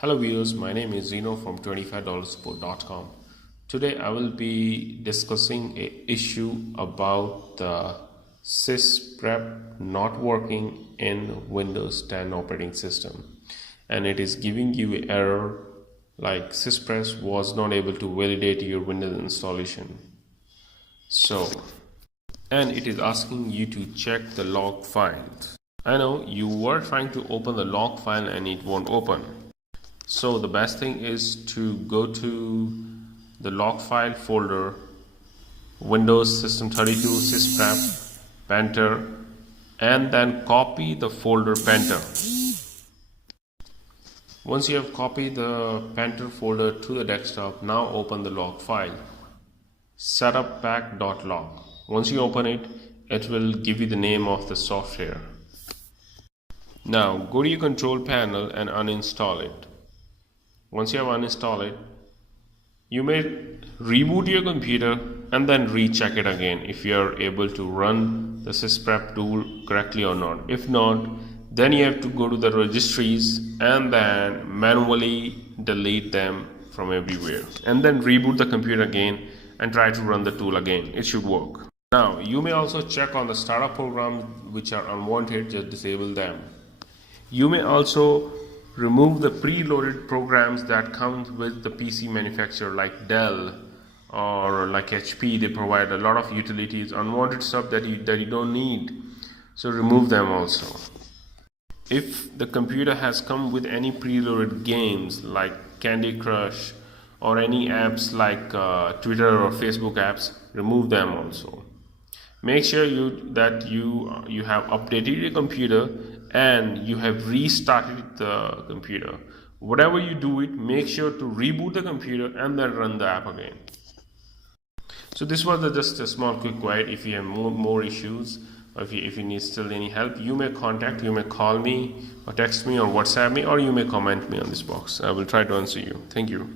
Hello viewers, my name is Zeno from $25support.com. Today I will be discussing a issue about the Sysprep not working in Windows 10 operating system, and it is giving you an error like Sysprep was not able to validate your Windows installation. And it is asking you to check the log file. I know you were trying to open the log file and it won't open. So the best thing is to go to the log file folder, Windows System 32, Sysprep, Painter, and then copy the folder Painter. Once you have copied the Painter folder to the desktop, now open the log file, setuppack.log. Once you open it, it will give you the name of the software. Now go to your control panel and uninstall it. Once you have uninstalled it, you may reboot your computer and then recheck it again if you are able to run the Sysprep tool correctly or not. If not, then you have to go to the registries and then manually delete them from everywhere and then reboot the computer again and try to run the tool again. It should work. Now you may also check on the startup programs which are unwanted, just disable them. You may also remove the preloaded programs that come with the PC manufacturer like Dell or like HP. They provide a lot of utilities, unwanted stuff that you don't need. So remove them also. If the computer has come with any preloaded games like Candy Crush or any apps like Twitter or Facebook apps, remove them also. Make sure that you have updated your computer and you have restarted the computer. Whatever you do it, make sure to reboot the computer and then run the app again. So this was just a small quick guide. If you have more issues, or if you need still any help, you may call me or text me or WhatsApp me, or you may comment me on this box. I will try to answer you. Thank you.